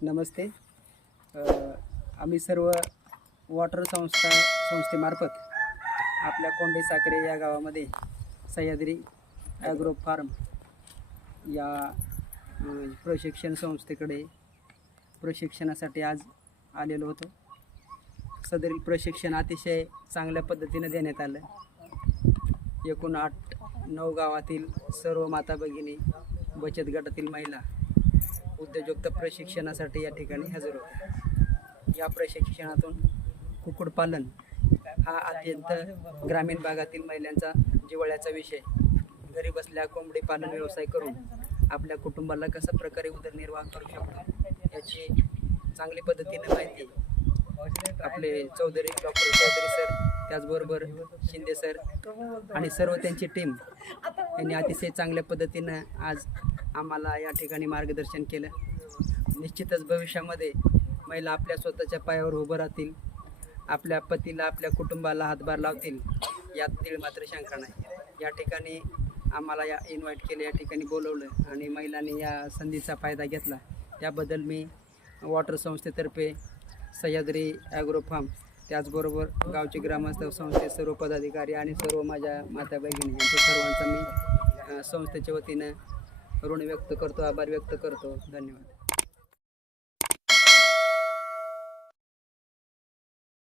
नमस्ते. आम्ही सर्व वॉटर संस्थेमार्फत आपल्या कोंडे साखरे या गावामध्ये सह्याद्री ॲग्रो फार्म या प्रशिक्षण संस्थेकडे प्रशिक्षणासाठी आज आलेलो होतो. सदरील प्रशिक्षण अतिशय चांगल्या पद्धतीने देण्यात आलं. एकूण 8-9 गावातील सर्व माता भगिनी, बचत गटातील महिला, उद्योजकता प्रशिक्षणासाठी या ठिकाणी हजर होते. या प्रशिक्षणातून कुक्कुटपालन हा अत्यंत ग्रामीण भागातील महिलांचा जिव्हाळ्याचा विषय. घरी बसल्या कोंबडी पालन व्यवसाय करून आपल्या कुटुंबाला कशा प्रकारे उदरनिर्वाह करू शकतो याची चांगली पद्धतीने माहिती आपले डॉक्टर चौधरी सर, त्याचबरोबर शिंदे सर आणि सर्व त्यांची टीम यांनी अतिशय चांगल्या पद्धतीनं आज आम्हाला या ठिकाणी मार्गदर्शन केलं. निश्चितच भविष्यामध्ये महिला आपल्या स्वतःच्या पायावर उभं राहतील, आपल्या पतीला, आपल्या कुटुंबाला हातभार लावतील यात तीळ मात्र शंका नाही. या ठिकाणी आम्हाला इन्व्हाइट केलं, या ठिकाणी बोलवलं आणि महिलांनी या संधीचा फायदा घेतला. त्याबद्दल मी वॉटर संस्थेतर्फे सह्याद्री ॲग्रो फार्म, त्याचबरोबर गावचे ग्रामस्थ, संस्थे सर्व पदाधिकारी आणि सर्व माझ्या माता भगिनी यांच्या सर्वांचा मी संस्थेच्या वतीनं ऋण व्यक्त करतो, आभार व्यक्त करतो. धन्यवाद.